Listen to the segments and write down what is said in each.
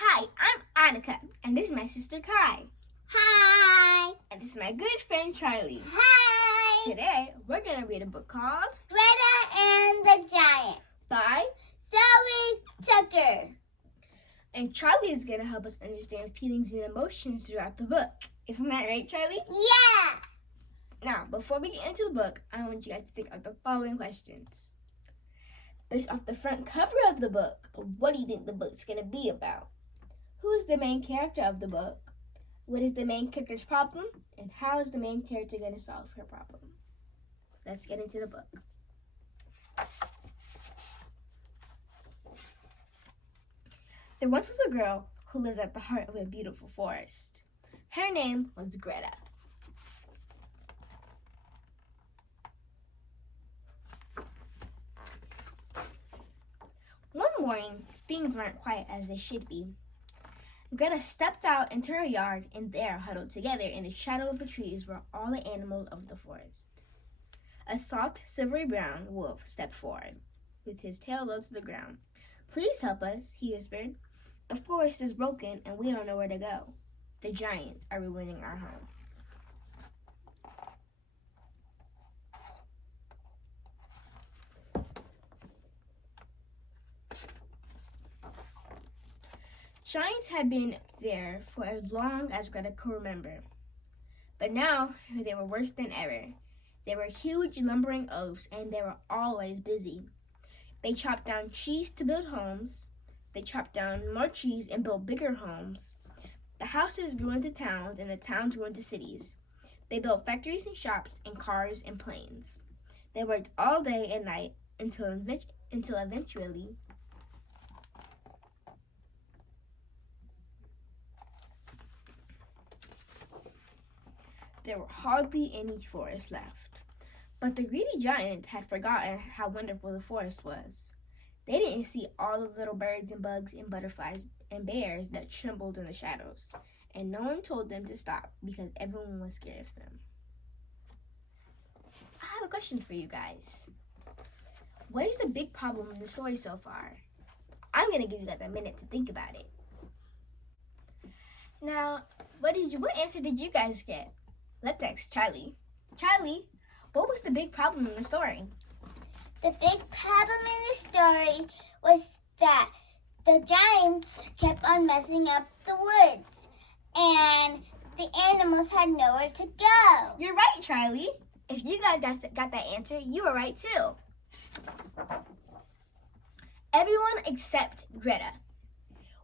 Hi, I'm Annika, and this is my sister Kai. Hi. And this is my good friend Charlie. Hi. Today, we're going to read a book called GRETA and the Giant by Zoe Tucker. And Charlie is going to help us understand feelings and emotions throughout the book. Isn't that right, Charlie? Yeah. Now, before we get into the book, I want you guys to think of the following questions. Based off the front cover of the book, what do you think the book's going to be about? Who is the main character of the book? What is the main character's problem? And how is the main character going to solve her problem? Let's get into the book. There once was a girl who lived at the heart of a beautiful forest. Her name was Greta. One morning, things weren't quite as they should be. Greta stepped out into her yard, and there, huddled together in the shadow of the trees, were all the animals of the forest. A soft, silvery brown wolf stepped forward, with his tail low to the ground. "Please help us," he whispered. "The forest is broken, and we don't know where to go. The giants are ruining our home." Giants had been there for as long as Greta could remember. But now they were worse than ever. They were huge lumbering oaks, and they were always busy. They chopped down trees to build homes. They chopped down more trees and built bigger homes. The houses grew into towns, and the towns grew into cities. They built factories and shops and cars and planes. They worked all day and night until eventually there were hardly any forest left. But the greedy giant had forgotten how wonderful the forest was. They didn't see all the little birds and bugs and butterflies and bears that trembled in the shadows, and no one told them to stop because everyone was scared of them. I have a question for you guys. What is the big problem in the story so far? I'm going to give you guys a minute to think about it. Now, what answer did you guys get? Let's ask Charlie. Charlie, what was the big problem in the story? The big problem in the story was that the giants kept on messing up the woods, and the animals had nowhere to go. You're right, Charlie. If you guys got that answer, you were right too. Everyone except Greta.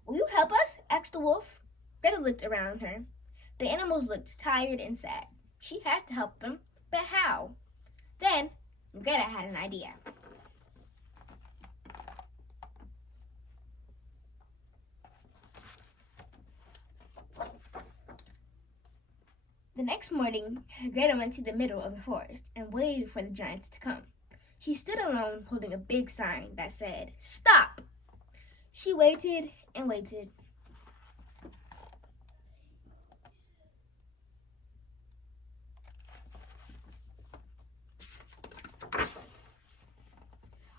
"Will you help us?" asked the wolf. Greta looked around her. The animals looked tired and sad. She had to help them, but how? Then Greta had an idea. The next morning, Greta went to the middle of the forest and waited for the giants to come. She stood alone, holding a big sign that said, "Stop!" She waited and waited.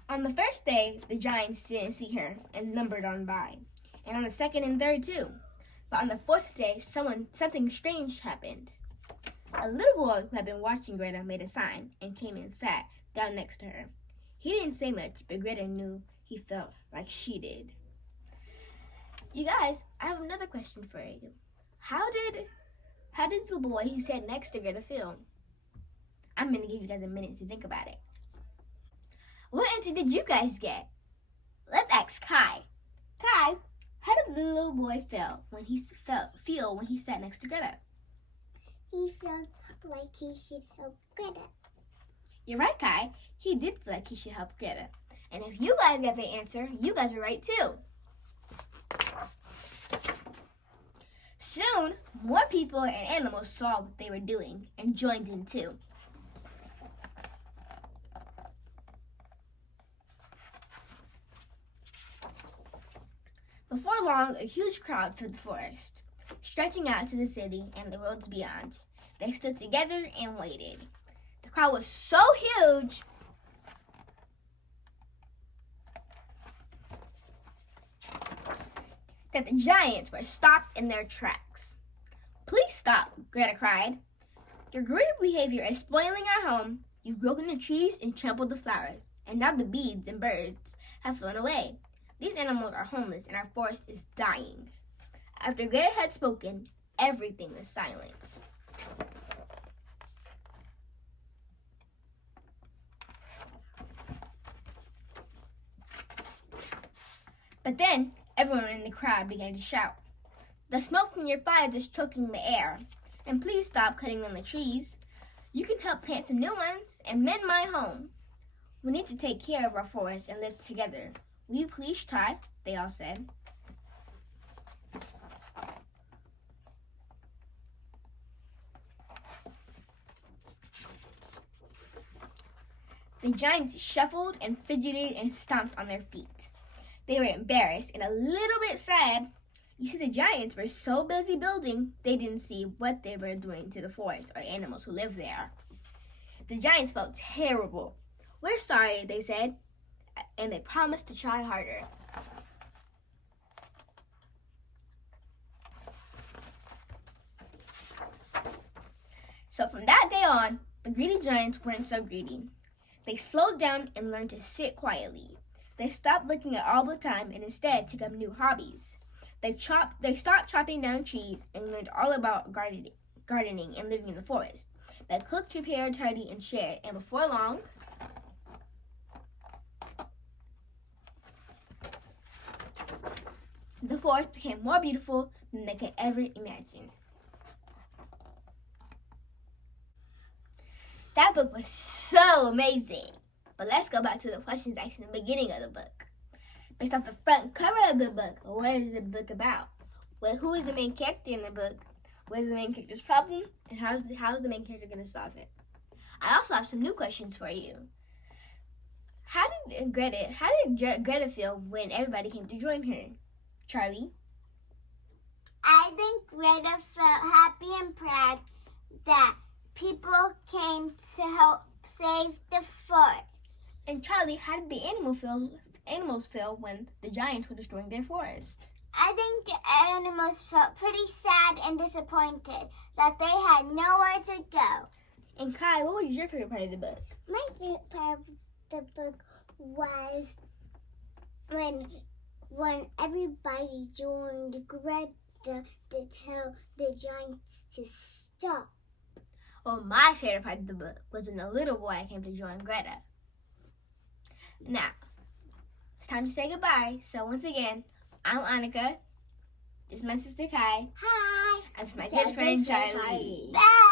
On the first day, the giants didn't see her and lumbered on by, and on the second and third too. But on the fourth day, something strange happened. A little boy who had been watching Greta made a sign and came and sat down next to her. He didn't say much, but Greta knew he felt like she did. You guys, I have another question for you. How did the boy who sat next to Greta feel? I'm going to give you guys a minute to think about it. What answer did you guys get? Let's ask Kai. Kai, how did the little boy feel when he sat next to Greta? He felt like he should help Greta. You're right, Kai. He did feel like he should help Greta. And if you guys got the answer, you guys were right too. Soon, more people and animals saw what they were doing and joined in too. Before long, a huge crowd filled the forest, stretching out to the city and the roads beyond. They stood together and waited. The crowd was so huge that the giants were stopped in their tracks. "Please stop," Greta cried. "Your greedy behavior is spoiling our home. You've broken the trees and trampled the flowers, and now the bees and birds have flown away. These animals are homeless and our forest is dying." After Greta had spoken, everything was silent. But then everyone in the crowd began to shout, "The smoke from your fire is choking the air. And please stop cutting down the trees. You can help plant some new ones and mend my home. We need to take care of our forest and live together. Will you please try?" they all said. The giants shuffled and fidgeted and stomped on their feet. They were embarrassed and a little bit sad. You see, the giants were so busy building, they didn't see what they were doing to the forest or animals who lived there. The giants felt terrible. "We're sorry," they said, and they promised to try harder. So from that day on, the greedy giants weren't so greedy. They slowed down and learned to sit quietly. They stopped looking at all the time and instead took up new hobbies. They stopped chopping down trees and learned all about gardening and living in the forest. They cooked, prepared, tidied, and shared. And before long, the forest became more beautiful than they could ever imagine. That book was so amazing. But let's go back to the questions asked in the beginning of the book. Based off the front cover of the book, what is the book about? Well, who is the main character in the book? What is the main character's problem? And how is the main character going to solve it? I also have some new questions for you. How did Greta feel when everybody came to join her? Charlie? I think Greta felt happy and proud that people came to help save the forest. And Charlie, how did the animals feel when the giants were destroying their forest? I think the animals felt pretty sad and disappointed that they had nowhere to go. And Kai, what was your favorite part of the book? My favorite part of the book was when everybody joined Greta to tell the giants to stop. Well, my favorite part of the book was when the little boy came to join Greta. Now, it's time to say goodbye. So once again, I'm Annika. This is my sister Kai. Hi. And it's my good friend Charlie. Bye.